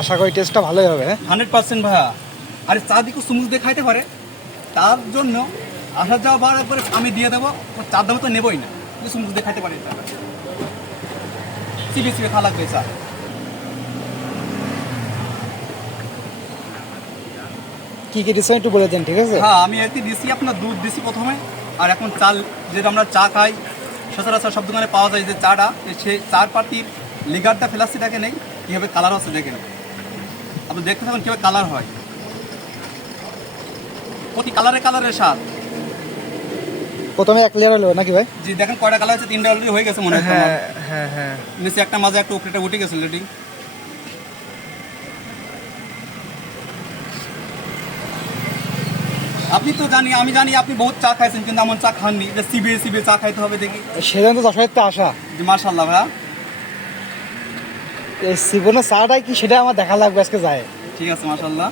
আশা করি টেস্টটা ভালোই হবে। হান্ড্রেড পার্সেন্ট ভাইয়া। আরে চা দিকে সুমুজ দিয়ে খাইতে পারে? তার জন্য আসা যাওয়া বাড়ার পরে আমি দিয়ে দেবো চার দামে তো নেবই না। কিন্তু সুমুজ দিয়ে খাইতে পারে চিপে চিপে খাওয়া লাগবে চা। কি কি দিচ্ছেন একটু বলে দেন ঠিক আছে? হ্যাঁ আমি কি দিছি আপনার দুধ দিছি প্রথমে আর এখন চাল যেটা আমরা চা খাই সচরাচর সব দোকানে পাওয়া যায় যে চাটা সেই চার পাতির লিগারটা দেখে নেই কীভাবে কালার হচ্ছে দেখেন আপনি দেখতে থাকুন কীভাবে কালার হয়। প্রতি কালারে কালারের স্বাদ। প্রথমে এক লেয়ার হলো নাকি ভাই? জি দেখেন কয়টা কালার আছে তিনটা অলরেডি হয়ে গেছে মনে হয় হ্যাঁ হ্যাঁ হ্যাঁ। নিচে একটা মাঝে একটা উপরেটা উঠে গেছে অলরেডি আপনি তো জানি আমি জানি আপনি বহুত চা খাইছেন কিন্তু এমন চা খাননি। যে সিবিএ সিবিএ চা খাইতে হবে দেখি। সেদিন তো তো আসা। জি মার্শাল্লাহ ভাইয়া। জীবনের চাটাই কি সেটা আমার দেখা লাগবে আজকে যায়। ঠিক আছে মার্শাল্লাহ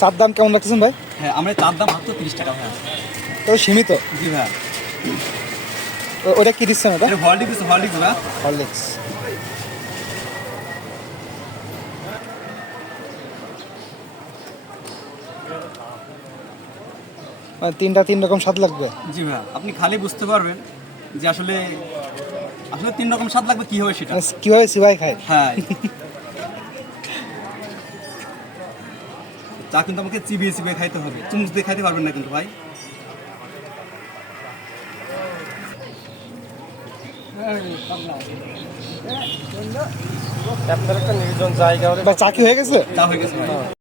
চার দাম কেমন রাখতেছেন ভাই? হ্যাঁ আমরা চার দাম মাত্র তিরিশ টাকা ভাইয়া। তো সীমিত? জি ভাইয়া। ও- ওটা কি দিচ্ছেন ওটা? হলডিক্স হলডিক্স হরলিক্স মানে তিনটা তিন রকম স্বাদ লাগবে। জি ভাইয়া। আপনি খালি বুঝতে পারবেন যে আসলে আসলে তিন রকম স্বাদ লাগবে কি হবে সেটা? মানে কীভাবে সিবাই খায়? হ্যাঁ। চা কিন্তু আমাকে চিবিয়ে চিবিয়ে খাইতে হবে। চুমুচ দিয়ে খাইতে পারবেন না কিন্তু ভাই। একটা বা চা কি হয়ে গেছে? চা হয়ে গেছে